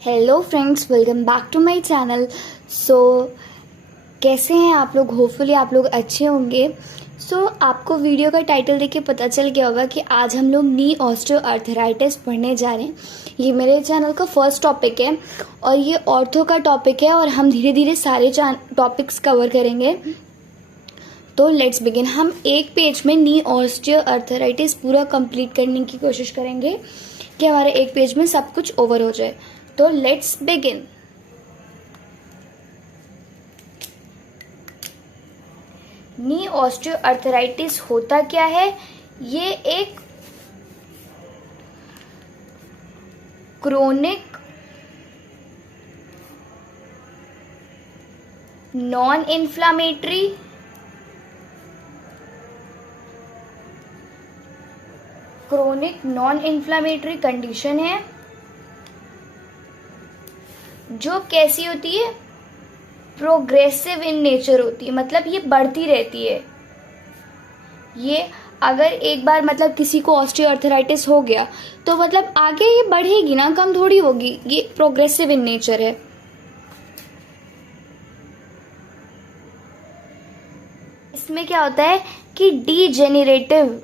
Hello friends, welcome back to my channel. कैसे हैं आप लोग? होपफुली आप लोग अच्छे होंगे। आपको वीडियो का टाइटल देख के पता चल गया होगा कि आज हम लोग नी ऑस्टियोआर्थराइटिस पढ़ने जा रहे हैं। ये मेरे चैनल का फर्स्ट टॉपिक है और ये ऑर्थो का टॉपिक है और हम धीरे धीरे सारे टॉपिक्स कवर करेंगे। तो लेट्स बिगिन। हम एक पेज में नी ऑस्टियोआर्थराइटिस पूरा कंप्लीट करने की कोशिश करेंगे कि हमारे एक पेज में सब कुछ ओवर हो जाए। तो लेट्स बिगिन। नी ऑस्टियोआर्थराइटिस होता क्या है? ये एक क्रोनिक नॉन इन्फ्लामेटरी कंडीशन है जो कैसी होती है? प्रोग्रेसिव इन नेचर होती है, मतलब ये बढ़ती रहती है। ये अगर एक बार मतलब किसी को ऑस्टियोआर्थराइटिस हो गया तो मतलब आगे ये बढ़ेगी ना, कम थोड़ी होगी। ये प्रोग्रेसिव इन नेचर है। इसमें क्या होता है कि डीजेनरेटिव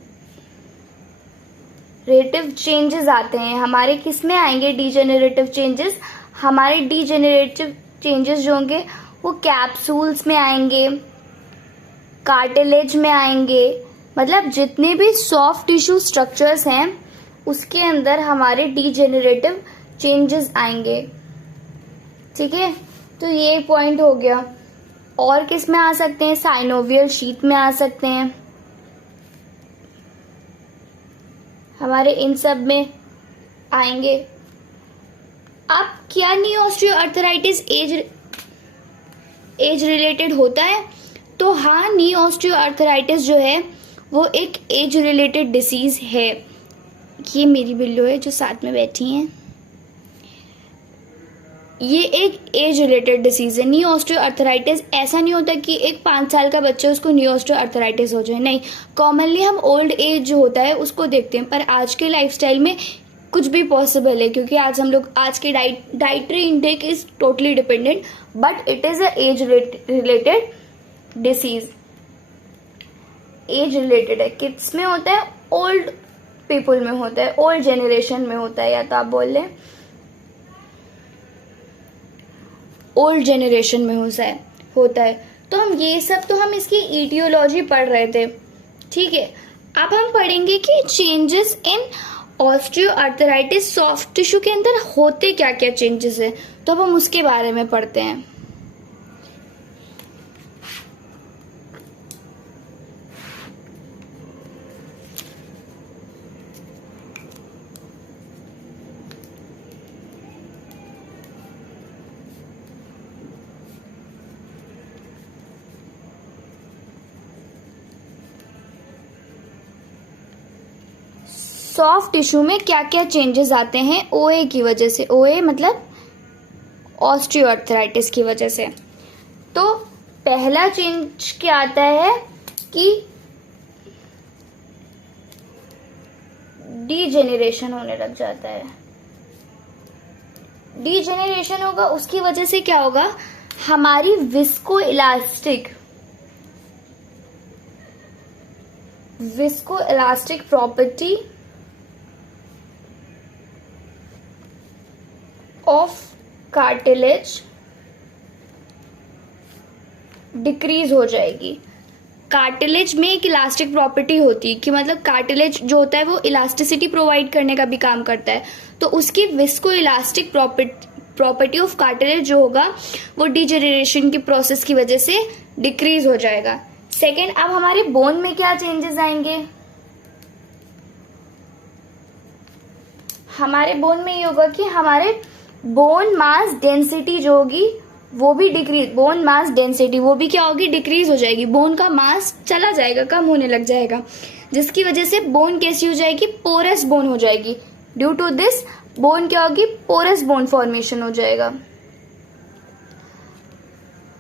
चेंजेस आते हैं हमारे। किस में आएंगे डीजेनरेटिव चेंजेस? हमारे डीजेनरेटिव चेंजेस जो होंगे वो कैप्सूल्स में आएंगे, कार्टिलेज में आएंगे, मतलब जितने भी सॉफ्ट टिश्यू स्ट्रक्चर्स हैं उसके अंदर हमारे डीजेनरेटिव चेंजेस आएंगे। ठीक है, तो ये पॉइंट हो गया। और किस में आ सकते हैं? साइनोवियल शीथ में आ सकते हैं हमारे, इन सब में आएंगे। अब क्या नी ऑस्टियोआर्थराइटिस एज रिलेटेड होता है? तो हाँ, नी ऑस्टियोआर्थराइटिस जो है वो एक एज रिलेटेड डिसीज है। ये मेरी बिल्लो है जो साथ में बैठी हैं। ये एक एज रिलेटेड डिसीज है। नी ऑस्टियोआर्थराइटिस ऐसा नहीं होता कि एक 5 साल का बच्चा उसको नी ऑस्टियोआर्थराइटिस हो जाए, नहीं। कॉमनली हम ओल्ड एज जो होता है उसको देखते हैं, पर आज के लाइफस्टाइल में कुछ भी पॉसिबल है, क्योंकि आज के dietary intake is totally dependent, but it is a age related disease. Age related है। किड्स में होता है? ओल्ड पीपल में होता है, ओल्ड जेनरेशन में होता है, या तो आप बोल लें ओल्ड जेनरेशन में होता है। तो हम इसकी ईटियोलॉजी पढ़ रहे थे। ठीक है, अब हम पढ़ेंगे कि changes in osteoarthritis soft tissue के अंदर होते क्या क्या चेंजेस है। तो अब हम उसके बारे में पढ़ते हैं। सॉफ्ट टिश्यू में क्या क्या चेंजेस आते हैं ओए की वजह से? ओए मतलब ऑस्टियोआर्थराइटिस की वजह से। तो पहला चेंज क्या आता है कि डीजेनरेशन होने लग जाता है। डीजेनरेशन होगा, उसकी वजह से क्या होगा? हमारी visco elastic property of cartilage decrease हो जाएगी। कार्टिलेज में एक इलास्टिक प्रॉपर्टी होती है कि मतलब कार्टिलेज जो होता है वो इलास्टिसिटी प्रोवाइड करने का भी काम करता है। तो उसकी visco elastic property of cartilage जो होगा वो डिजेनरेशन की प्रोसेस की वजह से डिक्रीज हो जाएगा। सेकेंड, अब हमारे बोन में क्या चेंजेस आएंगे? हमारे बोन में ये होगा कि हमारे बोन मास डेंसिटी जो होगी वो भी डिक्रीज, बोन मास डेंसिटी वो भी क्या होगी? डिक्रीज हो जाएगी। बोन का मास चला जाएगा, कम होने लग जाएगा, जिसकी वजह से बोन कैसी हो जाएगी? पोरस बोन हो जाएगी। ड्यू टू दिस बोन क्या होगी? पोरस बोन फॉर्मेशन हो जाएगा।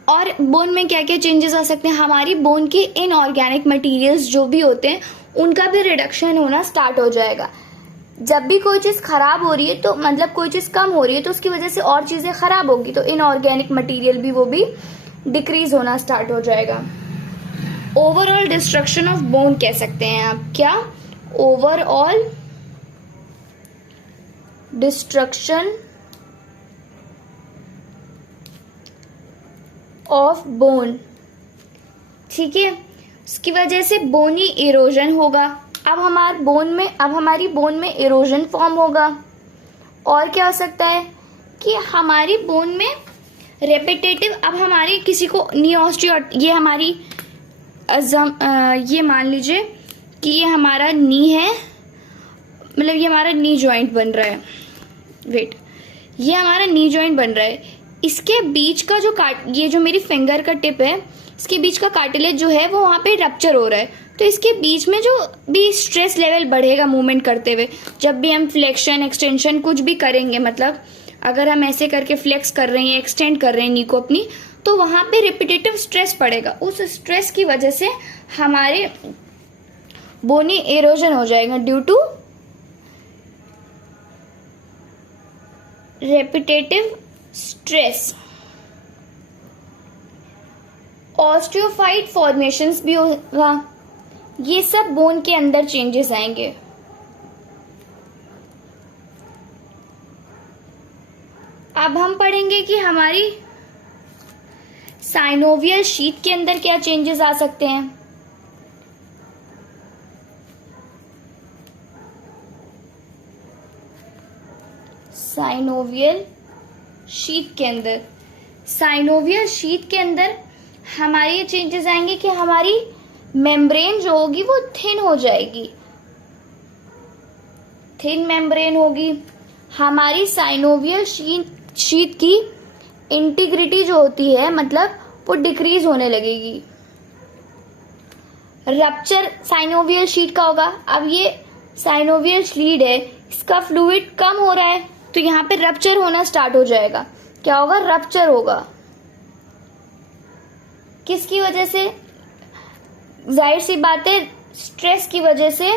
और बोन में क्या क्या चेंजेस आ सकते हैं? हमारी बोन के इनऑर्गेनिक मटेरियल्स जो भी होते हैं उनका भी रिडक्शन होना स्टार्ट हो जाएगा। जब भी कोई चीज खराब हो रही है तो मतलब कोई चीज कम हो रही है तो उसकी वजह से और चीजें खराब होगी, तो इनऑर्गेनिक मटेरियल भी वो भी डिक्रीज होना स्टार्ट हो जाएगा। ओवरऑल डिस्ट्रक्शन ऑफ बोन कह सकते हैं आप। क्या? ओवरऑल डिस्ट्रक्शन ऑफ बोन, ठीक है। उसकी वजह से बोनी इरोजन होगा। अब हमारी बोन में इरोजन फॉर्म होगा। और क्या हो सकता है कि हमारी बोन में रेपिटेटिव, अब हमारी किसी को नी ऑस्टियो, ये हमारी ये मान लीजिए कि ये हमारा नी है, मतलब ये हमारा नी जॉइंट बन रहा है। वेट, ये हमारा नी जॉइंट बन रहा है। इसके बीच का जो ये जो मेरी फिंगर का टिप है, इसके बीच का कार्टिलेज जो है वो वहां पे रप्चर हो रहा है। तो इसके बीच में जो भी स्ट्रेस लेवल बढ़ेगा मूवमेंट करते हुए, जब भी हम फ्लेक्शन एक्सटेंशन कुछ भी करेंगे, मतलब अगर हम ऐसे करके फ्लेक्स कर रहे हैं, एक्सटेंड कर रहे हैं नी को अपनी, तो वहां पे रिपीटेटिव स्ट्रेस पड़ेगा। उस स्ट्रेस की वजह से हमारे बोनी एरोजन हो जाएगा due to repetitive stress. Osteophyte formations भी होगा। ये सब बोन के अंदर चेंजेस आएंगे। अब हम पढ़ेंगे कि हमारी साइनोवियल शीथ के अंदर क्या चेंजेस आ सकते हैं। साइनोवियल शीथ के अंदर हमारी ये चेंजेस आएंगे कि हमारी मेम्ब्रेन जो होगी वो थिन हो जाएगी, थिन मेम्ब्रेन होगी। हमारी साइनोवियल शीथ की इंटीग्रिटी जो होती है, मतलब वो डिक्रीज होने लगेगी। रप्चर साइनोवियल शीथ का होगा। अब ये साइनोवियल शीथ है, इसका फ्लूइड कम हो रहा है, तो यहाँ पे रप्चर होना स्टार्ट हो जाएगा। क्या होगा? रप्चर होगा। किसकी वजह से? जाहिर सी बात है, स्ट्रेस की वजह से,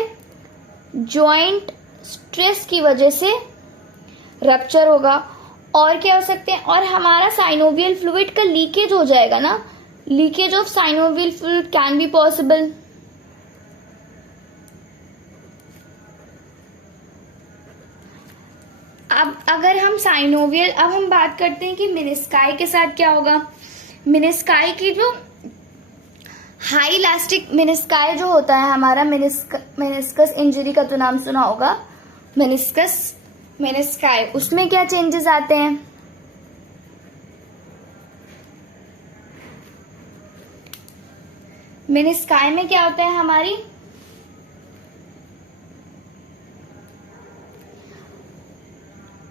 जॉइंट स्ट्रेस की वजह से रप्चर होगा। और क्या हो सकते हैं? और हमारा साइनोवियल फ्लूइड का लीकेज हो जाएगा ना। Leakage of synovial fluid can be possible. अब अगर हम साइनोवियल, अब हम बात करते हैं कि मेनिस्काई के साथ क्या होगा। मेनिस्काई की जो हाई इलास्टिक मेनिस्काई जो होता है हमारा, मेनिस्कस इंजरी का तो नाम सुना होगा, मेनिस्काई, उसमें क्या चेंजेस आते हैं? मेनिस्काई में क्या होता है हमारी,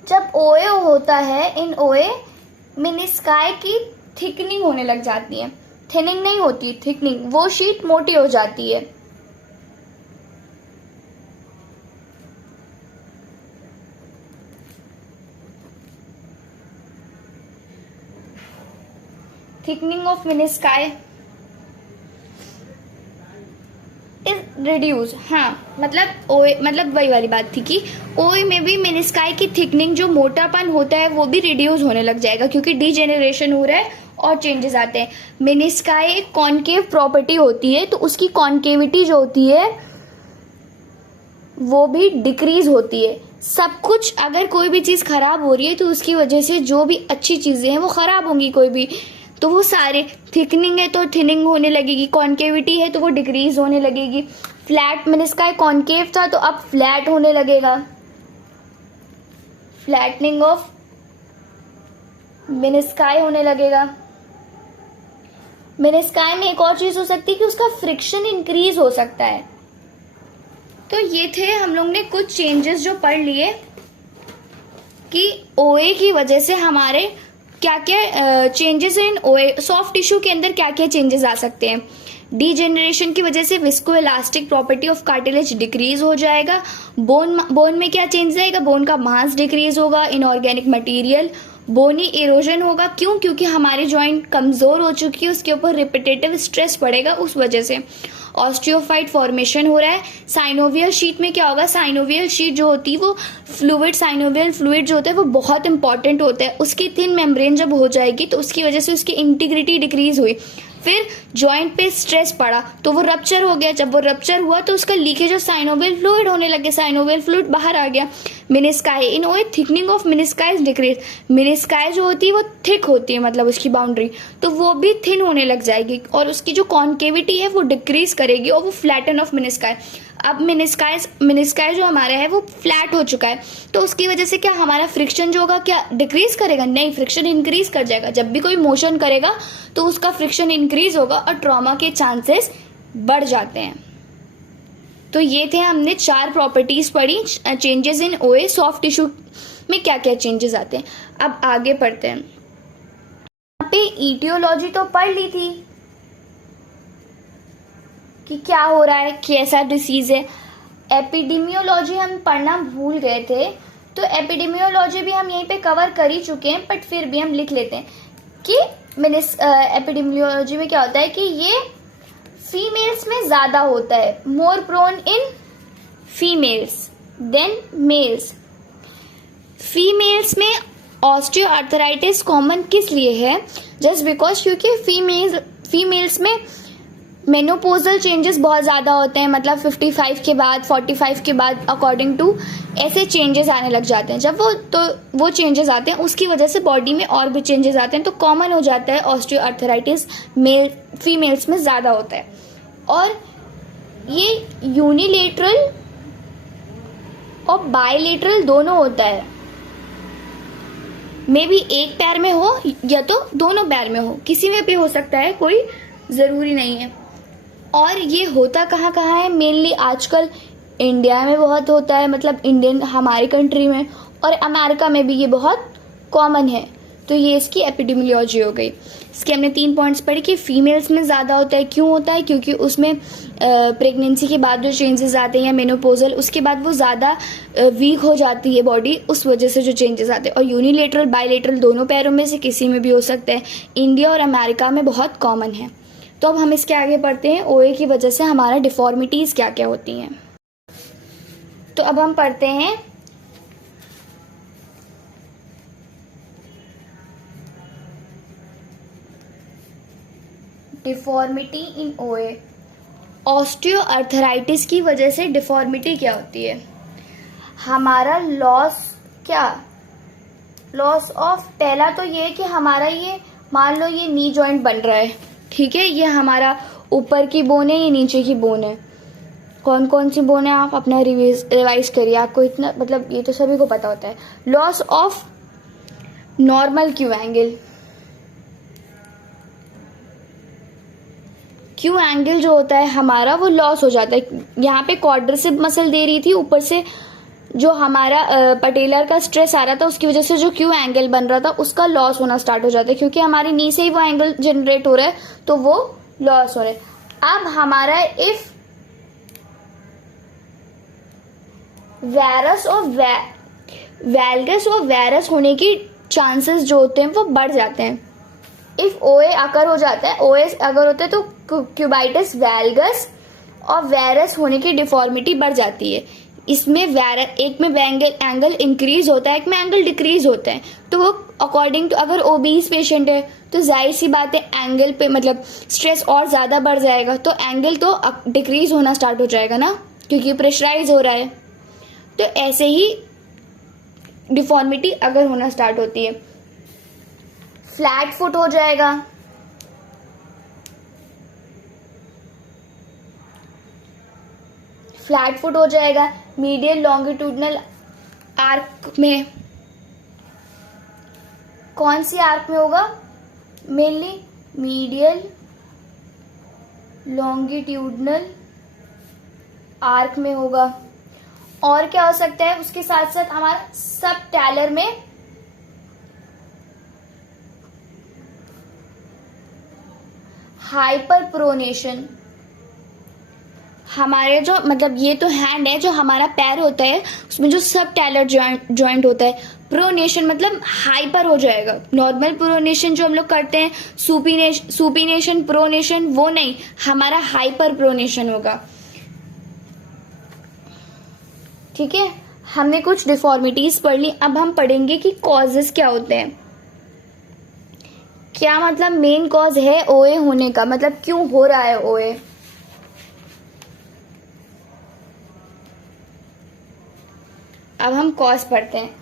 जब ओए होता है, इन ओए मेनिस्काई की थिकनिंग होने लग जाती है। थिनिंग नहीं होती, थिकनिंग, वो शीट मोटी हो जाती है। Thickening of menisci is reduce. हाँ, मतलब ओए, मतलब वही वाली बात थी कि ओए में भी मेनिस्काई की थिकनिंग, जो मोटापन होता है वो भी रिड्यूस होने लग जाएगा, क्योंकि डीजेनरेशन हो रहा है और चेंजेस आते हैं। मेनिस्काई एक कॉन्केव प्रॉपर्टी होती है, तो उसकी कॉन्केविटी जो होती है वो भी डिक्रीज होती है। सब कुछ, अगर कोई भी चीज खराब हो रही है तो उसकी वजह से जो भी अच्छी चीजें हैं वो खराब होंगी, कोई भी, तो वो सारे, थिकनिंग है तो थिनिंग होने लगेगी, कॉन्केविटी है तो वो डिक्रीज होने लगेगी। फ्लैट मेनिस्काई कॉन्केव था तो अब फ्लैट होने लगेगा, फ्लैटनिंग ऑफ मेनिस्काई होने लगेगा। मेनिस्काई में एक और चीज हो सकती है कि उसका फ्रिक्शन इंक्रीज हो सकता है। तो ये थे हम लोग ने कुछ चेंजेस जो पढ़ लिए कि ओए की वजह से हमारे क्या क्या चेंजेस इन ओए, सॉफ्ट टिश्यू के अंदर क्या क्या चेंजेस आ सकते हैं। डीजेनरेशन की वजह से visco elastic property of cartilage decrease हो जाएगा। बोन में क्या चेंज आएगा? बोन का मास डिक्रीज होगा, इनऑर्गेनिक मटेरियल, बोनी इरोजन होगा। क्यों? क्योंकि हमारी जॉइंट कमजोर हो चुकी है, उसके ऊपर रिपीटेटिव स्ट्रेस पड़ेगा उस वजह से। ऑस्टियोफाइट फॉर्मेशन हो रहा है। साइनोवियल शीट में क्या होगा, साइनोवियल शीट जो होती है वो फ्लूइड, साइनोवियल फ्लूइड जो होता है वो बहुत इंपॉर्टेंट होता है। उसकी थिन मेम्ब्रेन जब हो जाएगी तो उसकी वजह से उसकी इंटीग्रिटी डिक्रीज हुई, फिर जॉइंट पे स्ट्रेस पड़ा तो वो रप्चर हो गया। जब वो रप्चर हुआ तो उसका लीकेज ऑफ साइनोवियल फ्लूइड होने लगे, साइनोवियल फ्लूइड बाहर आ गया। मेनिस्काई इन ओए थिकनिंग ऑफ मेनिस्काई डिक्रीज, मेनिस्काई जो होती है वो थिक होती है, मतलब उसकी बाउंड्री तो वो भी थिन होने लग जाएगी और उसकी जो कॉन्केविटी है वो डिक्रीज करेगी और वो फ्लैटन ऑफ मेनिस्काई। अब मेनिस्काई जो हमारा है वो फ्लैट हो चुका है तो उसकी वजह से क्या हमारा फ्रिक्शन जो होगा क्या डिक्रीज करेगा, नहीं फ्रिक्शन इंक्रीज कर जाएगा। जब भी कोई मोशन करेगा तो उसका फ्रिक्शन इंक्रीज होगा और ट्रॉमा के चांसेस बढ़ जाते हैं। तो ये थे हमने 4 प्रॉपर्टीज पढ़ी, चेंजेस इन ओए, सॉफ्ट टिश्यू में क्या क्या चेंजेस आते हैं। अब आगे पढ़ते हैं। यहाँ पे ईटियोलॉजी तो पढ़ ली थी कि क्या हो रहा है, कैसा डिसीज है। एपिडेमियोलॉजी हम पढ़ना भूल गए थे तो एपिडेमियोलॉजी भी हम यहीं पे कवर कर ही चुके हैं, बट फिर भी हम लिख लेते हैं कि एपिडेमियोलॉजी में क्या होता है कि ये फीमेल्स में ज्यादा होता है, more prone in females than males. Females में ऑस्टियोआर्थराइटिस कॉमन किस लिए है, जस्ट बिकॉज क्योंकि फीमेल्स में मेनोपोजल चेंजेस बहुत ज़्यादा होते हैं, मतलब 55 के बाद 45 के बाद अकॉर्डिंग टू ऐसे चेंजेस आने लग जाते हैं। जब वो चेंजेस आते हैं उसकी वजह से बॉडी में और भी चेंजेस आते हैं तो कॉमन हो जाता है ऑस्टियोआर्थराइटिस, फीमेल्स में ज़्यादा होता है। और ये यूनिलेटरल और बायलेटरल दोनों होता है, मे बी एक पैर में हो या तो दोनों पैर में हो, किसी में भी हो सकता है, कोई ज़रूरी नहीं है। और ये होता कहाँ कहाँ है, मेनली आजकल इंडिया में बहुत होता है, मतलब इंडियन हमारी कंट्री में, और अमेरिका में भी ये बहुत कॉमन है। तो ये इसकी एपिडेमियोलॉजी हो गई। इसके हमने 3 पॉइंट्स पढ़े कि फीमेल्स में ज़्यादा होता है। क्यों होता है, क्योंकि उसमें प्रेगनेंसी के बाद जो चेंजेस आते हैं या मेनोपोजल, उसके बाद वो ज़्यादा वीक हो जाती है बॉडी, उस वजह से जो चेंजेस आते हैं। और यूनिलेटरल बायलेटरल दोनों पैरों में से किसी में भी हो सकता है, इंडिया और अमेरिका में बहुत कॉमन है। तो अब हम इसके आगे पढ़ते हैं ओए की वजह से हमारा डिफॉर्मिटीज़ क्या क्या होती हैं। तो अब हम पढ़ते हैं डिफॉर्मिटी इन ओए। ऑस्टियोआर्थराइटिस की वजह से डिफॉर्मिटी क्या होती है, हमारा लॉस ऑफ, पहला तो ये कि हमारा ये मान लो ये नी जॉइंट बन रहा है, ठीक है, ये हमारा ऊपर की बोन है, ये नीचे की बोन है। कौन कौन सी बोन है आप अपना रिवाइज करिए, आपको इतना मतलब ये तो सभी को पता होता है। Loss of normal Q angle, Q angle जो होता है हमारा वो लॉस हो जाता है। यहाँ पे क्वाड्रिसेप मसल दे रही थी, ऊपर से जो हमारा पटेलर का स्ट्रेस आ रहा था उसकी वजह से जो क्यू एंगल बन रहा था उसका लॉस होना स्टार्ट हो जाता है, क्योंकि हमारी नी से ही वो एंगल जनरेट हो रहा है तो वो लॉस हो रहा है। अब हमारा इफ वैरस और वैल्गस और वैरस होने की चांसेस जो होते हैं वो बढ़ जाते हैं। इफ ओए अगर हो जाता है, ओए अगर होता है तो क्यूबाइटिस वैल्गस और वैरस होने की डिफॉर्मिटी बढ़ जाती है। इसमें एक में एंगल इंक्रीज होता है, एक में एंगल डिक्रीज होता है। तो वो अकॉर्डिंग टू, अगर ओबीस पेशेंट है तो जाहिर सी बात है एंगल पे मतलब स्ट्रेस और ज़्यादा बढ़ जाएगा, तो एंगल तो डिक्रीज होना स्टार्ट हो जाएगा ना, क्योंकि प्रेशराइज हो रहा है। तो ऐसे ही डिफॉर्मिटी अगर होना स्टार्ट होती है, फ्लैट फुट हो जाएगा, मीडियल लॉन्गिट्यूडनल आर्क में, कौन सी आर्क में होगा, मेनली मीडियल लॉन्गिट्यूडनल आर्क में होगा। और क्या हो सकता है उसके साथ साथ हमारा सब टैलर में हमारे जो मतलब ये तो हैंड है, जो हमारा पैर होता है उसमें जो सब टैलर जॉइंट होता है, प्रोनेशन मतलब हाइपर हो जाएगा। नॉर्मल प्रोनेशन जो हम लोग करते हैं, सुपीनेशन प्रोनेशन, वो नहीं, हमारा हाइपर प्रोनेशन होगा। ठीक है, हमने कुछ डिफॉर्मिटीज पढ़ ली। अब हम पढ़ेंगे कि कॉजेस क्या होते हैं। क्या मतलब मेन कॉज है ओए होने का, मतलब क्यों हो रहा है ओए। अब हम कॉज पढ़ते हैं।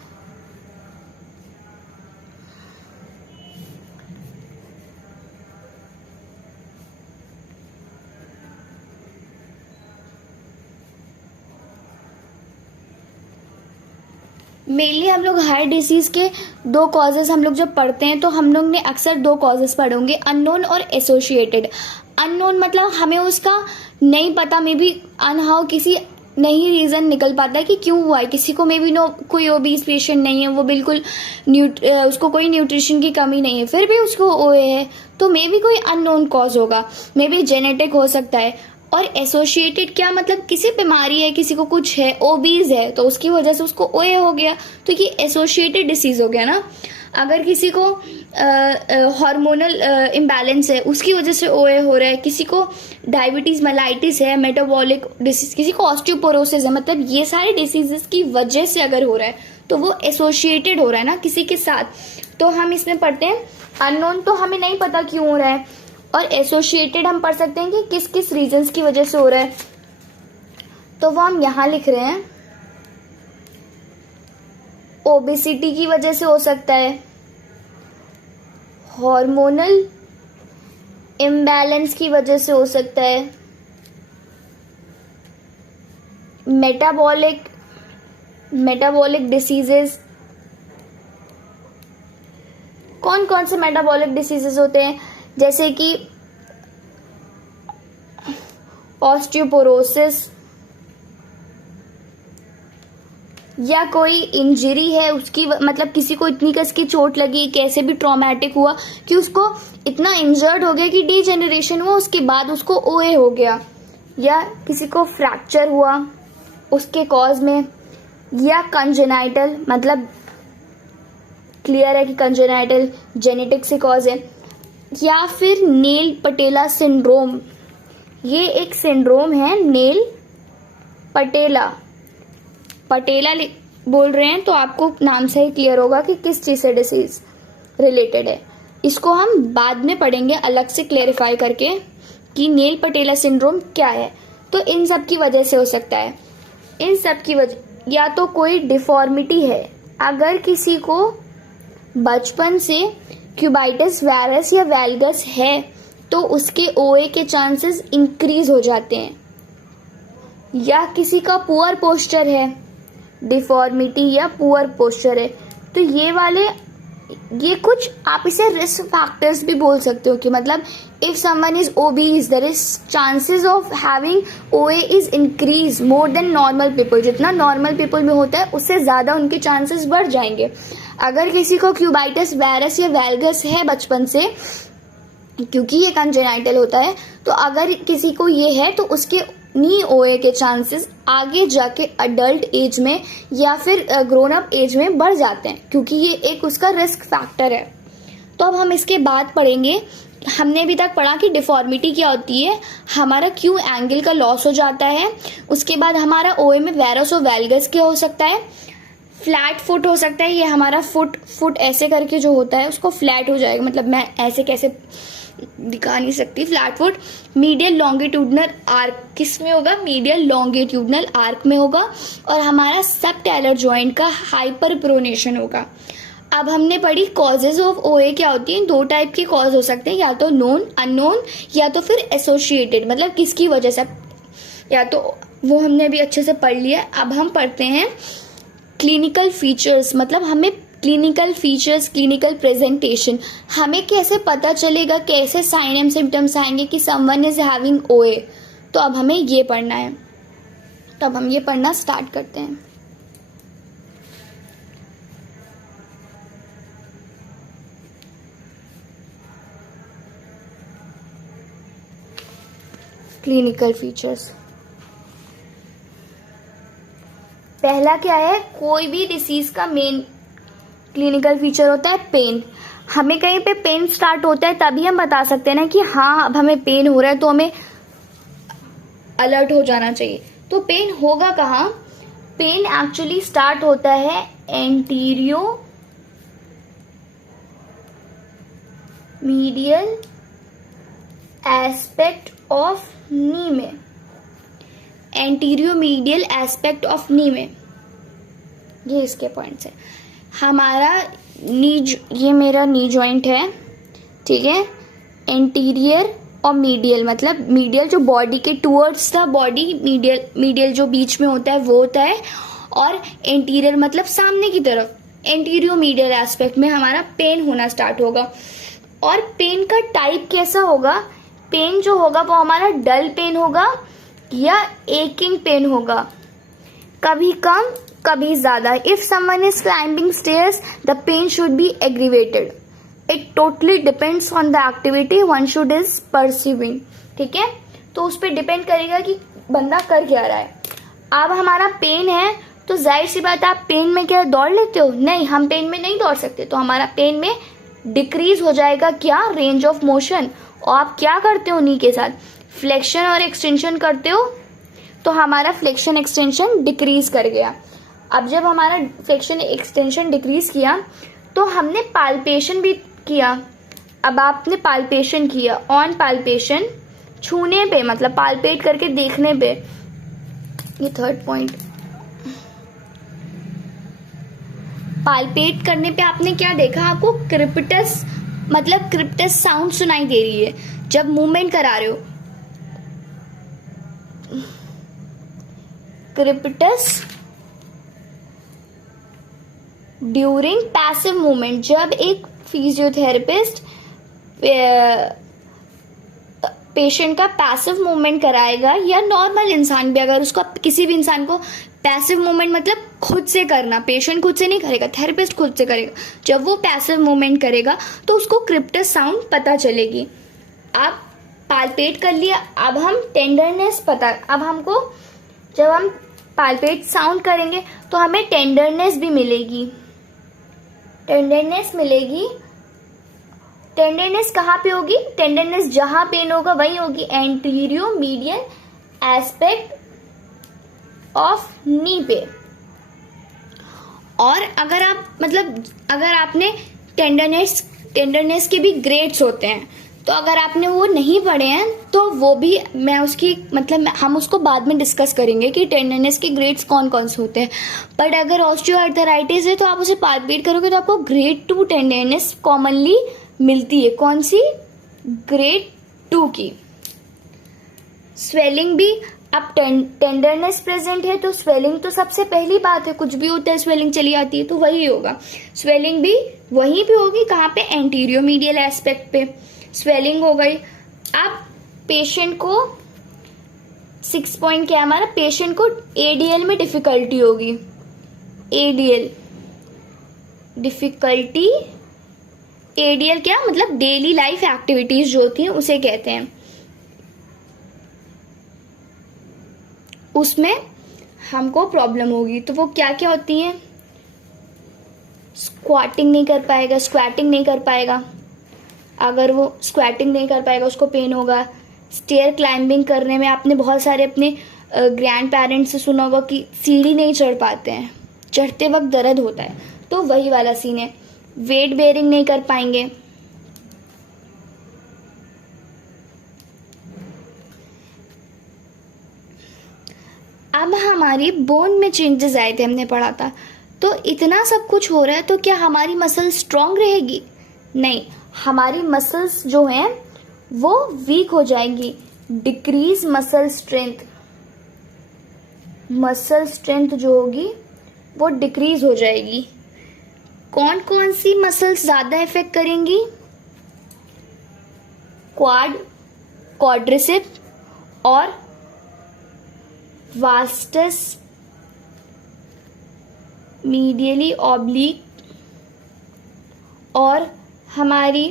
मेनली हम लोग हर डिसीज के दो कॉजेस हम लोग जब पढ़ते हैं तो हम लोग ने अक्सर दो कॉजेस पढ़े होंगे, अननोन और एसोसिएटेड। अननोन मतलब हमें उसका नहीं पता, मे बी अनहाउ किसी नहीं रीजन निकल पाता है कि क्यों हुआ है। किसी को मे बी नो कोई ओबीस पेशेंट नहीं है, वो बिल्कुल उसको कोई न्यूट्रिशन की कमी नहीं है, फिर भी उसको ओए है, तो मे बी कोई अननोन कॉज होगा, मे बी जेनेटिक हो सकता है। और एसोसिएटेड क्या मतलब किसी बीमारी है, किसी को कुछ है, ओबीज है, तो उसकी वजह से उसको ओए हो गया, तो ये एसोसिएटेड डिसीज हो गया ना। अगर किसी को हार्मोनल इम्बैलेंस है, उसकी वजह से ओए हो रहा है, किसी को डायबिटीज मेलाइटिस है, मेटाबॉलिक डिसीज, किसी को ऑस्टियोपोरोसिस है, मतलब ये सारे डिसीजेस की वजह से अगर हो रहा है तो वो एसोसिएटेड हो रहा है ना किसी के साथ। तो हम इसमें पढ़ते हैं अननोन, तो हमें नहीं पता क्यों हो रहा है, और एसोसिएटेड हम पढ़ सकते हैं कि किस किस रीजंस की वजह से हो रहा है। तो वो हम यहां लिख रहे हैं, ओबेसिटी की वजह से हो सकता है, हार्मोनल इम्बैलेंस की वजह से हो सकता है, मेटाबॉलिक डिसीजेस। कौन कौन से मेटाबॉलिक डिसीजेस होते हैं, जैसे कि ऑस्टियोपोरोसिस, या कोई इंजरी है उसकी मतलब किसी को इतनी कस की चोट लगी, कैसे भी ट्रॉमेटिक हुआ कि उसको इतना इंजर्ड हो गया कि डीजेनरेशन हुआ, उसके बाद उसको ओए हो गया, या किसी को फ्रैक्चर हुआ उसके कॉज में, या कंजेनाइटल मतलब क्लियर है कि कंजेनाइटल जेनेटिक से कॉज है, या फिर नेल पटेला सिंड्रोम। ये एक सिंड्रोम है, नेल पटेला बोल रहे हैं, तो आपको नाम से ही क्लियर होगा कि किस चीज से डिसीज रिलेटेड है। इसको हम बाद में पढ़ेंगे अलग से क्लेरिफाई करके कि नेल पटेला सिंड्रोम क्या है। तो इन सब की वजह से हो सकता है, इन सब की वजह, या तो कोई डिफॉर्मिटी है, अगर किसी को बचपन से क्यूबाइटिस वायरस या वैल्गस है तो उसके ओए के चांसेस इंक्रीज हो जाते हैं, या किसी का पुअर पोस्चर है, डिफॉर्मिटी या पुअर पोस्चर है, तो ये कुछ आप इसे रिस्क फैक्टर्स भी बोल सकते हो कि मतलब if someone is obese there is chances of having OA is increase more than normal people. जितना नॉर्मल पीपल में होता है उससे ज्यादा उनके चांसेस बढ़ जाएंगे। अगर किसी को क्यूबाइटिस वायरस या वैल्गस है बचपन से, क्योंकि ये कंजेनाइटल होता है, तो अगर किसी को ये है तो उसके नी ओए के चांसेस आगे जाके अडल्ट एज में या फिर ग्रोन अप एज में बढ़ जाते हैं, क्योंकि ये एक उसका रिस्क फैक्टर है। तो अब हम इसके बाद पढ़ेंगे, हमने अभी तक पढ़ा कि डिफॉर्मिटी क्या होती है, हमारा क्यू एंगल का लॉस हो जाता है, उसके बाद हमारा ओए में वैरस और वैल्गस क्या हो सकता है, फ्लैट फुट हो सकता है, ये हमारा फुट ऐसे करके जो होता है उसको फ्लैट हो जाएगा, मतलब मैं ऐसे कैसे दिखा नहीं सकती, flat foot. Medial longitudinal arc किस में होगा, मीडियल लॉन्गिट्यूडनल आर्क में होगा, और हमारा सब टैलर जॉइंट का हाइपर प्रोनेशन होगा। अब हमने पढ़ी कॉजेज ऑफ ओए क्या होती है, दो टाइप के कॉज हो सकते हैं, या तो नोन अननोन, या तो फिर एसोसिएटेड मतलब किसकी वजह से, या तो वो हमने अभी अच्छे से पढ़ लिया। अब हम पढ़ते हैं क्लिनिकल फीचर्स, मतलब हमें क्लिनिकल फीचर्स, क्लिनिकल प्रेजेंटेशन, हमें कैसे पता चलेगा, कैसे साइन एंड सिम्टम्स आएंगे कि समवन इज हैविंग ओए। तो अब हमें ये पढ़ना है, तो अब हम ये पढ़ना स्टार्ट करते हैं। क्लिनिकल फीचर्स, पहला क्या है, कोई भी डिसीज का मेन क्लिनिकल फीचर होता है पेन। हमें कहीं पे पेन स्टार्ट होता है तभी हम बता सकते हैं ना कि हाँ अब हमें पेन हो रहा है, तो हमें अलर्ट हो जाना चाहिए। तो पेन होगा कहाँ? पेन एक्चुअली स्टार्ट होता है एंटीरियो मीडियल एस्पेक्ट ऑफ नी में, एंटीरियो मीडियल एस्पेक्ट ऑफ नी में। ये इसके पॉइंट्स है। हमारा नी, ये मेरा नी जॉइंट है, ठीक है। एंटीरियर और मीडियल, मतलब मीडियल जो बॉडी के टूवर्ड्स द बॉडी, मीडियल जो बीच में होता है वो होता है, और एंटीरियर मतलब सामने की तरफ, एंटीरियो मीडियल एस्पेक्ट में हमारा पेन होना स्टार्ट होगा। और पेन का टाइप कैसा होगा? पेन जो होगा वो हमारा डल पेन होगा या एकिंग पेन होगा, कभी कम कभी ज्यादा। If someone is climbing stairs the pain should be aggravated. It totally depends on the activity one should is perceiving, ठीक है। तो उस पर डिपेंड करेगा कि बंदा कर क्या रहा है। अब हमारा पेन है तो जाहिर सी बात है, आप पेन में क्या दौड़ लेते हो? नहीं, हम पेन में नहीं दौड़ सकते। तो हमारा पेन में डिक्रीज हो जाएगा क्या? Range of motion. और आप क्या करते हो नी के साथ? फ्लेक्शन और एक्सटेंशन करते हो, तो हमारा फ्लेक्शन एक्सटेंशन डिक्रीज कर गया। अब जब हमारा फ्लेक्शन एक्सटेंशन डिक्रीज किया तो हमने पाल्पेशन भी किया। अब आपने पाल्पेशन किया, ऑन पाल्पेशन, छूने पे मतलब पाल्पेट करके देखने पे, ये थर्ड पॉइंट, पाल्पेट करने पे आपने क्या देखा? आपको क्रिप्टस मतलब क्रिप्टस साउंड सुनाई दे रही है जब मूवमेंट करा रहे हो। क्रिप्टस ड्यूरिंग पैसिव मूवमेंट, जब एक फिजियोथेरेपिस्ट पेशेंट का पैसिव मूवमेंट कराएगा, या नॉर्मल इंसान भी, अगर उसको, किसी भी इंसान को पैसिव मूवमेंट मतलब खुद से करना, पेशेंट खुद से नहीं करेगा, थेरेपिस्ट खुद से करेगा। जब वो पैसिव मूवमेंट करेगा तो उसको क्रिप्टस साउंड पता चलेगी। आप पाल्पेट कर लिया, अब हम टेंडरनेस पता, अब हमको जब हम पाल्पेट साउंड करेंगे तो हमें टेंडरनेस भी मिलेगी। टेंडरनेस मिलेगी। टेंडरनेस कहाँ पे होगी? टेंडरनेस जहां पेन होगा वही होगी, एंटीरियो मीडियल एस्पेक्ट ऑफ नी पे। और अगर आप मतलब अगर आपने टेंडरनेस के भी ग्रेड्स होते हैं, तो अगर आपने वो नहीं पढ़े हैं तो वो भी मैं उसकी मतलब हम उसको बाद में डिस्कस करेंगे कि टेंडरनेस के ग्रेड्स कौन कौन से होते हैं। बट अगर ऑस्टियोआर्थराइटिस है तो आप उसे पाल्पेट करोगे तो आपको ग्रेड 2 टेंडरनेस कॉमनली मिलती है। कौन सी? ग्रेड 2 की। स्वेलिंग भी, अब टेंडरनेस प्रेजेंट है तो स्वेलिंग तो सबसे पहली बात है, कुछ भी होता है स्वेलिंग चली आती है तो वही होगा। स्वेलिंग भी वहीं पे होगी, कहाँ पे? एंटीरियो मीडियल एस्पेक्ट पे स्वेलिंग हो गई। अब पेशेंट को 6 पॉइंट क्या है हमारा? पेशेंट को एडीएल में डिफिकल्टी होगी। एडीएल डिफिकल्टी, एडीएल क्या मतलब? डेली लाइफ एक्टिविटीज जो होती हैं उसे कहते हैं। उसमें हमको प्रॉब्लम होगी। तो वो क्या क्या होती हैं? स्क्वाटिंग नहीं कर पाएगा, स्क्वैटिंग नहीं कर पाएगा। अगर वो स्क्वैटिंग नहीं कर पाएगा उसको पेन होगा। स्टेयर क्लाइंबिंग करने में आपने बहुत सारे अपने ग्रैंड पेरेंट्स से सुना होगा कि सीढ़ी नहीं चढ़ पाते हैं, चढ़ते वक्त दर्द होता है, तो वही वाला सीन है। वेट बेयरिंग नहीं कर पाएंगे। अब हमारी बोन में चेंजेस आए थे, हमने पढ़ा था। तो इतना सब कुछ हो रहा है तो क्या हमारी मसल स्ट्रांग रहेगी? नहीं, हमारी मसल्स जो हैं वो वीक हो जाएंगी। Decrease muscle strength, muscle strength जो होगी वो डिक्रीज हो जाएगी। कौन कौन सी मसल्स ज्यादा इफेक्ट करेंगी? क्वाड, क्वाड्रिसेप्स और वास्टस मीडियली ऑब्लिक, और हमारी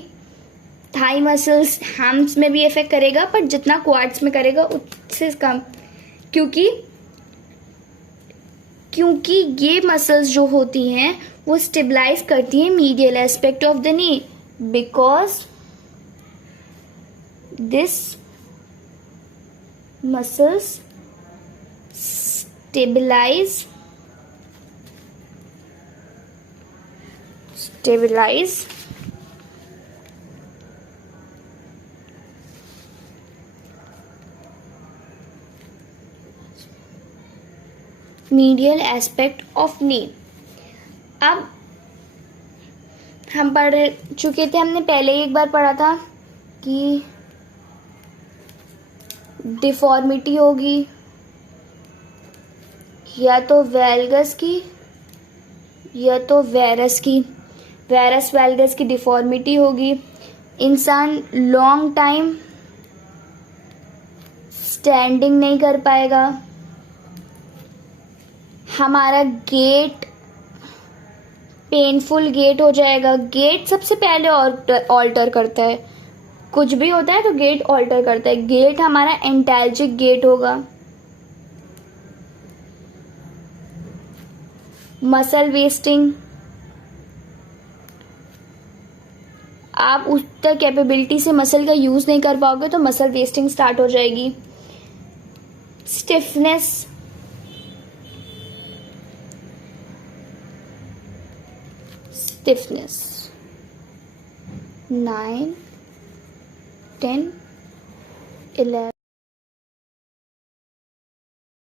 थाई मसल्स, हैम्स में भी इफेक्ट करेगा, पर जितना क्वाड्स में करेगा उससे कम। क्योंकि क्योंकि ये मसल्स जो होती हैं वो स्टेबलाइज करती हैं medial aspect of the knee, because this muscles stabilize medial aspect of knee। अब हम पढ़ चुके थे, हमने पहले ही एक बार पढ़ा था कि डिफॉर्मिटी होगी या तो वेल्गस की या तो वेरस की, वेरस वेल्गस की डिफॉर्मिटी होगी। इंसान लॉन्ग टाइम स्टैंडिंग नहीं कर पाएगा, हमारा गेट पेनफुल गेट हो जाएगा। गेट सबसे पहले ऑल्टर करता है, कुछ भी होता है तो गेट ऑल्टर करता है। गेट हमारा एंटैल्जिक गेट होगा। मसल वेस्टिंग, आप उस तक कैपेबिलिटी से मसल का यूज नहीं कर पाओगे तो मसल वेस्टिंग स्टार्ट हो जाएगी। Stiffness, stiffness 9, 10, 11